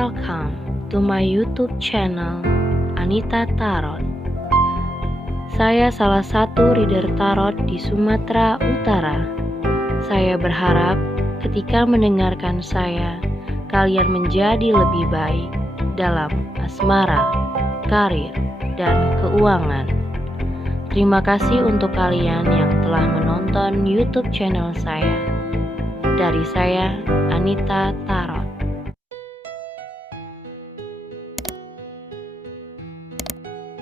Welcome to my YouTube channel Anita Tarot. Saya salah satu reader tarot di Sumatera Utara. Saya berharap ketika mendengarkan saya, kalian menjadi lebih baik dalam asmara, karir, dan keuangan. Terima kasih untuk kalian yang telah menonton YouTube channel saya. Dari saya, Anita Tarot.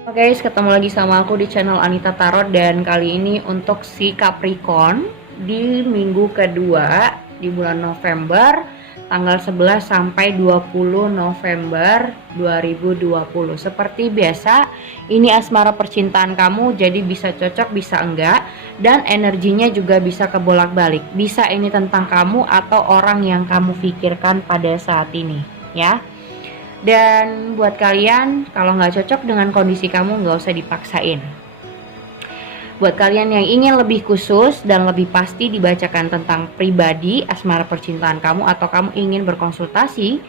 Oke guys, ketemu lagi sama aku di channel Anita Tarot. Dan kali ini untuk si Capricorn di minggu kedua di bulan November, tanggal 11 sampai 20 November 2020. Seperti biasa, ini asmara percintaan kamu, jadi bisa cocok bisa enggak, dan energinya juga bisa kebolak-balik. Bisa ini tentang kamu atau orang yang kamu pikirkan pada saat ini, ya. Dan buat kalian, kalau nggak cocok dengan kondisi kamu, nggak usah dipaksain. Buat kalian yang ingin lebih khusus dan lebih pasti dibacakan tentang pribadi asmara percintaan kamu, atau kamu ingin berkonsultasi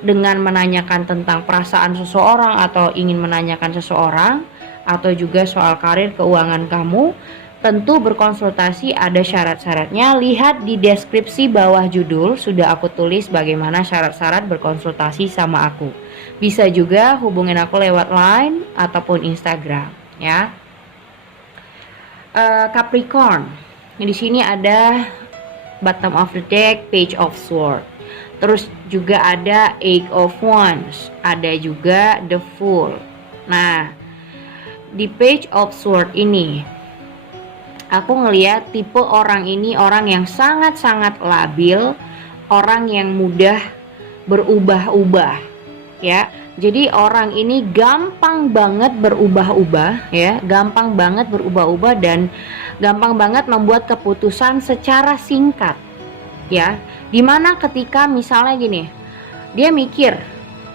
dengan menanyakan tentang perasaan seseorang, atau ingin menanyakan seseorang, atau juga soal karir keuangan kamu, tentu berkonsultasi ada syarat-syaratnya. Lihat di deskripsi bawah judul, sudah aku tulis bagaimana syarat-syarat berkonsultasi sama aku. Bisa juga hubungin aku lewat Line ataupun Instagram, ya. Capricorn, di sini ada bottom of the deck, Page of Swords, terus juga ada Eight of Wands, ada juga The Fool. Nah, di Page of Swords ini aku ngeliat tipe orang ini orang yang sangat-sangat labil, orang yang mudah berubah-ubah, ya. Jadi orang ini gampang banget berubah-ubah, ya, gampang banget berubah-ubah dan gampang banget membuat keputusan secara singkat, ya. Dimana ketika misalnya gini, dia mikir,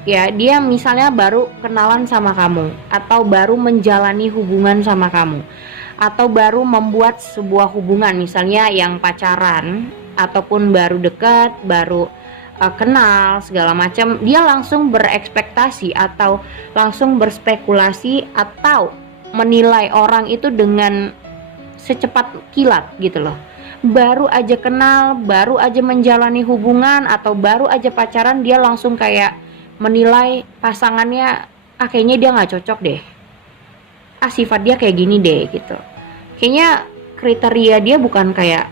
ya, dia misalnya baru kenalan sama kamu, atau baru menjalani hubungan sama kamu, atau baru membuat sebuah hubungan, misalnya yang pacaran, ataupun baru dekat, baru kenal segala macam, dia langsung berekspektasi atau langsung berspekulasi atau menilai orang itu dengan secepat kilat gitu loh. Baru aja kenal, baru aja menjalani hubungan, atau baru aja pacaran, dia langsung kayak menilai pasangannya, kayaknya dia nggak cocok deh, sifat dia kayak gini deh gitu, kayaknya kriteria dia bukan kayak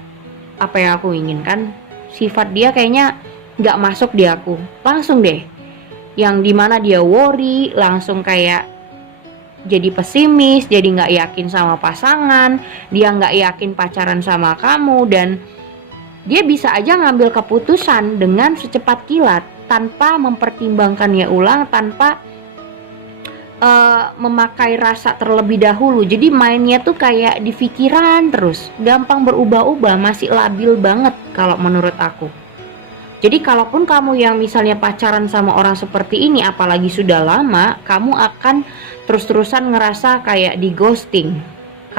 apa yang aku inginkan, sifat dia kayaknya nggak masuk di aku, langsung deh yang dimana dia worry, langsung kayak jadi pesimis, jadi nggak yakin sama pasangan, dia nggak yakin pacaran sama kamu, dan dia bisa aja ngambil keputusan dengan secepat kilat tanpa mempertimbangkannya ulang, tanpa memakai rasa terlebih dahulu. Jadi mainnya tuh kayak di pikiran terus, gampang berubah-ubah, masih labil banget kalau menurut aku. Jadi kalaupun kamu yang misalnya pacaran sama orang seperti ini, apalagi sudah lama, kamu akan terus-terusan ngerasa kayak di ghosting,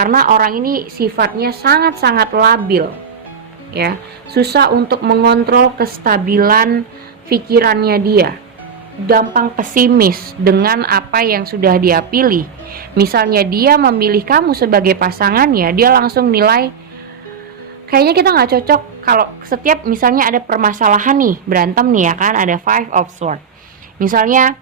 karena orang ini sifatnya sangat-sangat labil, ya, susah untuk mengontrol kestabilan pikirannya dia, gampang pesimis dengan apa yang sudah dia pilih. Misalnya dia memilih kamu sebagai pasangannya, dia langsung nilai kayaknya kita nggak cocok. Kalau setiap misalnya ada permasalahan nih, berantem nih ya kan, ada Five of Swords. Misalnya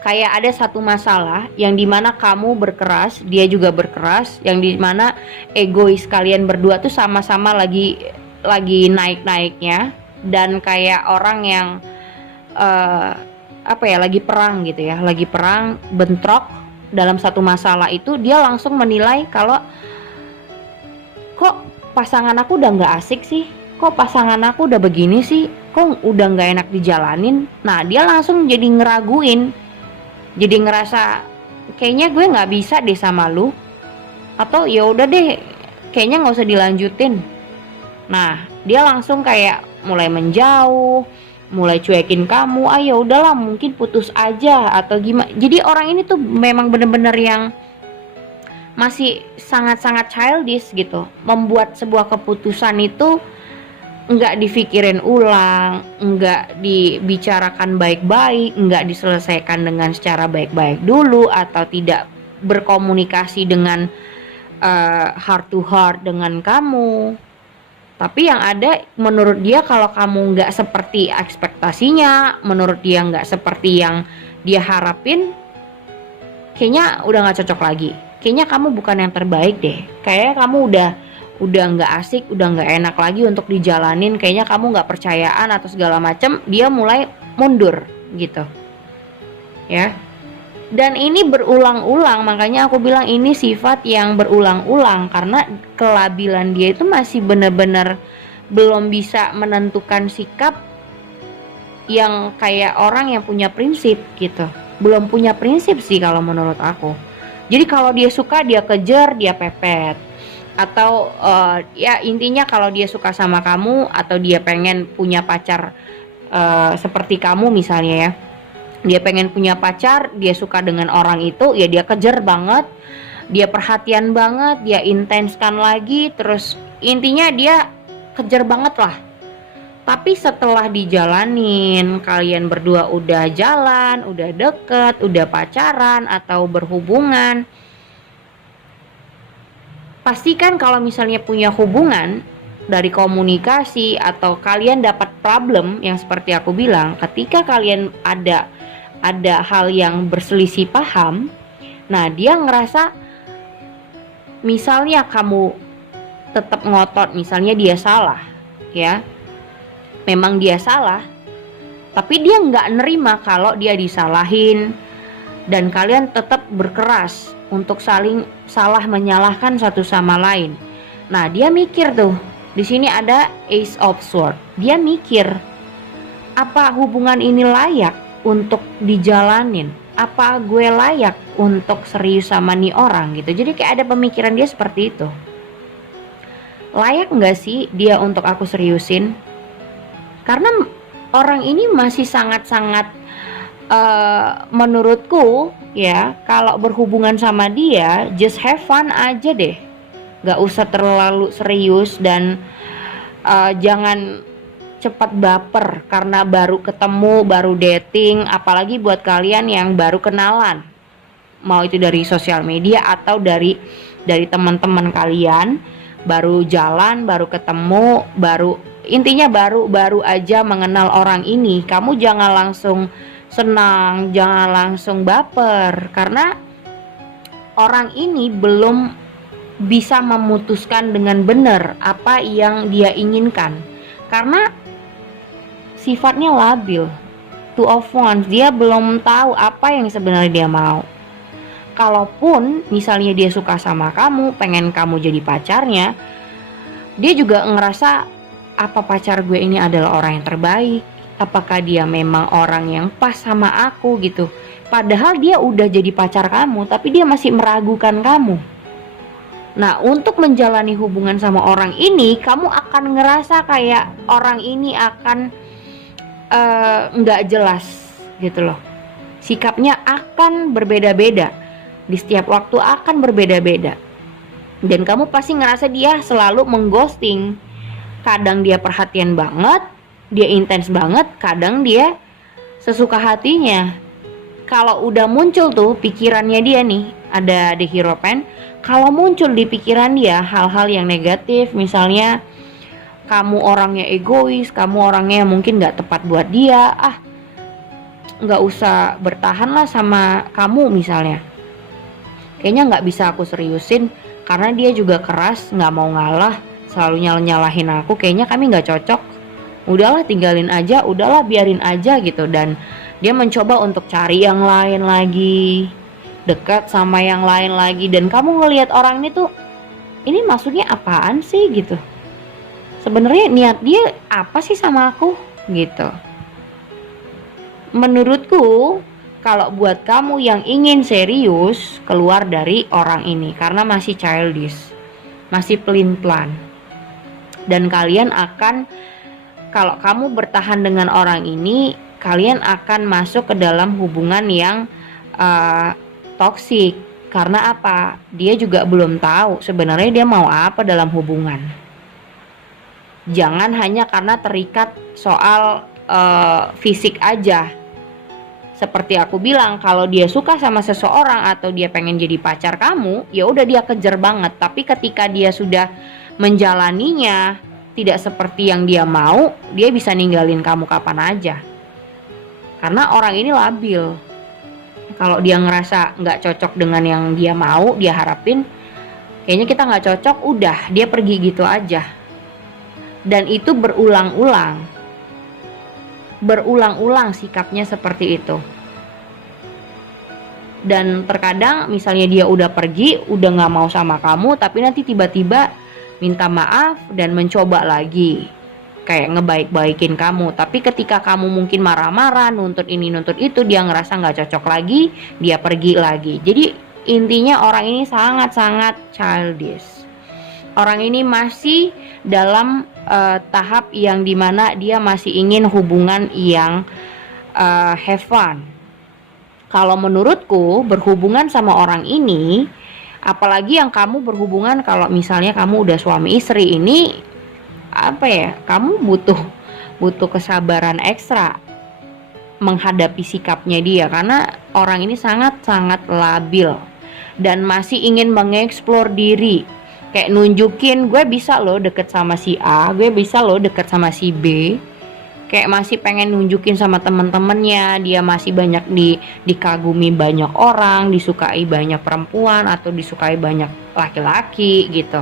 kayak ada satu masalah yang dimana kamu berkeras, dia juga berkeras, yang dimana egois kalian berdua tuh sama-sama lagi naik-naiknya, dan kayak orang yang lagi perang gitu ya, lagi perang, bentrok dalam satu masalah itu, dia langsung menilai kalau kok pasangan aku udah nggak asik sih, kok pasangan aku udah begini sih, kok udah nggak enak dijalanin. Nah, dia langsung jadi ngeraguin, jadi ngerasa kayaknya gue nggak bisa deh sama lu, atau ya udah deh kayaknya nggak usah dilanjutin. Nah, dia langsung kayak mulai menjauh, mulai cuekin kamu, ya udahlah mungkin putus aja atau gimana. Jadi orang ini tuh memang bener-bener yang masih sangat-sangat childish gitu, membuat sebuah keputusan itu nggak dipikirin ulang, nggak dibicarakan baik-baik, nggak diselesaikan dengan secara baik-baik dulu, atau tidak berkomunikasi dengan heart to heart dengan kamu. Tapi yang ada menurut dia kalau kamu nggak seperti ekspektasinya, menurut dia nggak seperti yang dia harapin, kayaknya udah nggak cocok lagi. Kayaknya kamu bukan yang terbaik deh. Kayaknya kamu udah nggak asik, udah nggak enak lagi untuk dijalanin. Kayaknya kamu nggak percayaan atau segala macam. Dia mulai mundur gitu, ya. Dan ini berulang-ulang, makanya aku bilang ini sifat yang berulang-ulang karena kelabilan dia itu masih benar-benar belum bisa menentukan sikap yang kayak orang yang punya prinsip gitu. Belum punya prinsip sih kalau menurut aku. Jadi kalau dia suka dia kejar, dia pepet. Atau ya intinya kalau dia suka sama kamu atau dia pengen punya pacar seperti kamu misalnya ya. Dia pengen punya pacar, dia suka dengan orang itu, ya dia kejar banget, dia perhatian banget, dia intenskan lagi, terus intinya dia kejar banget lah. Tapi setelah dijalanin, kalian berdua udah jalan, udah deket, udah pacaran atau berhubungan, pastikan kalau misalnya punya hubungan dari komunikasi atau kalian dapat problem yang seperti aku bilang, ketika kalian ada hal yang berselisih paham, nah dia ngerasa misalnya kamu tetap ngotot, misalnya dia salah, ya, memang dia salah, tapi dia nggak nerima kalau dia disalahin, dan kalian tetap berkeras untuk saling salah menyalahkan satu sama lain. Nah dia mikir tuh, di sini ada Ace of Swords, dia mikir apa hubungan ini layak untuk dijalanin, apa gue layak untuk serius sama nih orang gitu. Jadi kayak ada pemikiran dia seperti itu, layak nggak sih dia untuk aku seriusin, karena orang ini masih sangat-sangat menurutku ya, kalau berhubungan sama dia just have fun aja deh, nggak usah terlalu serius, dan jangan cepat baper karena baru ketemu, baru dating, apalagi buat kalian yang baru kenalan, mau itu dari sosial media atau dari teman-teman kalian, baru jalan, baru ketemu, intinya baru aja mengenal orang ini. Kamu jangan langsung senang, jangan langsung baper, karena orang ini belum bisa memutuskan dengan benar apa yang dia inginkan, karena sifatnya labil. Two of Wands, dia belum tahu apa yang sebenarnya dia mau. Kalaupun misalnya dia suka sama kamu, pengen kamu jadi pacarnya, dia juga ngerasa apa pacar gue ini adalah orang yang terbaik, apakah dia memang orang yang pas sama aku gitu. Padahal dia udah jadi pacar kamu, tapi dia masih meragukan kamu. Nah, untuk menjalani hubungan sama orang ini, kamu akan ngerasa kayak orang ini akan nggak jelas gitu loh. Sikapnya akan berbeda-beda, di setiap waktu akan berbeda-beda, dan kamu pasti ngerasa dia selalu mengghosting. Kadang dia perhatian banget, dia intens banget, kadang dia sesuka hatinya. Kalau udah muncul tuh pikirannya dia nih, ada The Hierophant, kalau muncul di pikiran dia hal-hal yang negatif, misalnya kamu orangnya egois, kamu orangnya mungkin gak tepat buat dia, gak usah bertahan lah sama kamu misalnya, kayaknya gak bisa aku seriusin karena dia juga keras, gak mau ngalah, selalu nyalahin aku, kayaknya kami gak cocok, udahlah tinggalin aja, udahlah biarin aja gitu. Dan dia mencoba untuk cari yang lain lagi, dekat sama yang lain lagi, dan kamu ngelihat orang ini tuh, ini maksudnya apaan sih gitu, sebenarnya niat dia apa sih sama aku gitu. Menurutku kalau buat kamu yang ingin serius, keluar dari orang ini karena masih childish, masih pelin-pelan, dan kalian akan, kalau kamu bertahan dengan orang ini, kalian akan masuk ke dalam hubungan yang toksik. Karena apa? Dia juga belum tahu sebenarnya dia mau apa dalam hubungan. Jangan hanya karena terikat soal fisik aja. Seperti aku bilang, kalau dia suka sama seseorang atau dia pengen jadi pacar kamu, ya udah dia kejar banget. Tapi ketika dia sudah menjalaninya tidak seperti yang dia mau, dia bisa ninggalin kamu kapan aja. Karena orang ini labil. Kalau dia ngerasa nggak cocok dengan yang dia mau, dia harapin, kayaknya kita nggak cocok, udah dia pergi gitu aja. Dan itu berulang-ulang. Berulang-ulang sikapnya seperti itu. Dan terkadang misalnya dia udah pergi, udah gak mau sama kamu, tapi nanti tiba-tiba minta maaf dan mencoba lagi, kayak ngebaik-baikin kamu. Tapi ketika kamu mungkin marah-marah, nuntut ini nuntut itu, dia ngerasa gak cocok lagi, dia pergi lagi. Jadi intinya orang ini sangat-sangat childish. Orang ini masih dalam tahap yang dimana dia masih ingin hubungan yang have fun. Kalau menurutku berhubungan sama orang ini, apalagi yang kamu berhubungan kalau misalnya kamu udah suami istri, ini apa ya, kamu butuh kesabaran ekstra menghadapi sikapnya dia, karena orang ini sangat-sangat labil dan masih ingin mengeksplor diri, kayak nunjukin gue bisa loh deket sama si A, gue bisa loh deket sama si B. Kayak masih pengen nunjukin sama temen-temennya, dia masih banyak dikagumi banyak orang, disukai banyak perempuan atau disukai banyak laki-laki gitu.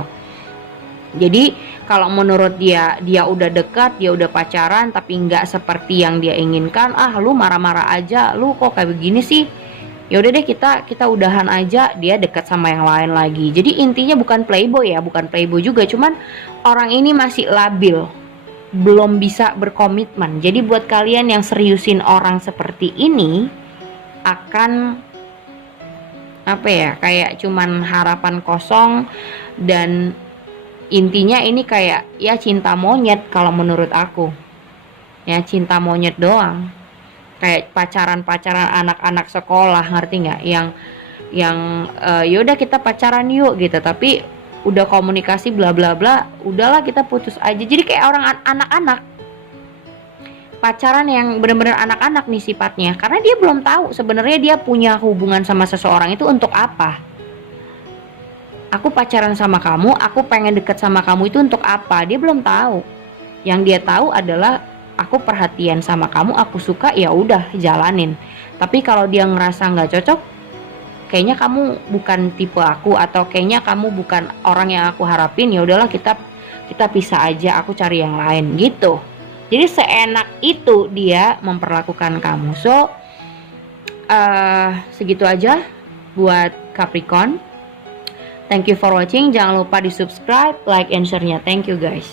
Jadi kalau menurut dia udah dekat, dia udah pacaran, tapi nggak seperti yang dia inginkan. Ah, lu marah-marah aja, lu kok kayak begini sih? Ya udah deh, kita udahan aja. Dia dekat sama yang lain lagi. Jadi intinya bukan playboy ya, bukan playboy juga, cuman orang ini masih labil, belum bisa berkomitmen. Jadi buat kalian yang seriusin orang seperti ini, akan apa ya, kayak cuman harapan kosong. Dan intinya ini kayak ya cinta monyet kalau menurut aku. Ya cinta monyet doang. Kayak pacaran-pacaran anak-anak sekolah, ngerti nggak? Yang yaudah kita pacaran yuk gitu, tapi udah komunikasi bla bla bla, udahlah kita putus aja. Jadi kayak orang anak-anak pacaran yang benar-benar anak-anak nih sifatnya, karena dia belum tahu sebenarnya dia punya hubungan sama seseorang itu untuk apa. Aku pacaran sama kamu, aku pengen deket sama kamu itu untuk apa? Dia belum tahu. Yang dia tahu adalah aku perhatian sama kamu, aku suka, ya udah jalanin. Tapi kalau dia ngerasa nggak cocok, kayaknya kamu bukan tipe aku, atau kayaknya kamu bukan orang yang aku harapin, ya udahlah kita pisah aja, aku cari yang lain gitu. Jadi seenak itu dia memperlakukan kamu. So segitu aja buat Capricorn. Thank you for watching. Jangan lupa di subscribe, like, and share-nya. Thank you guys.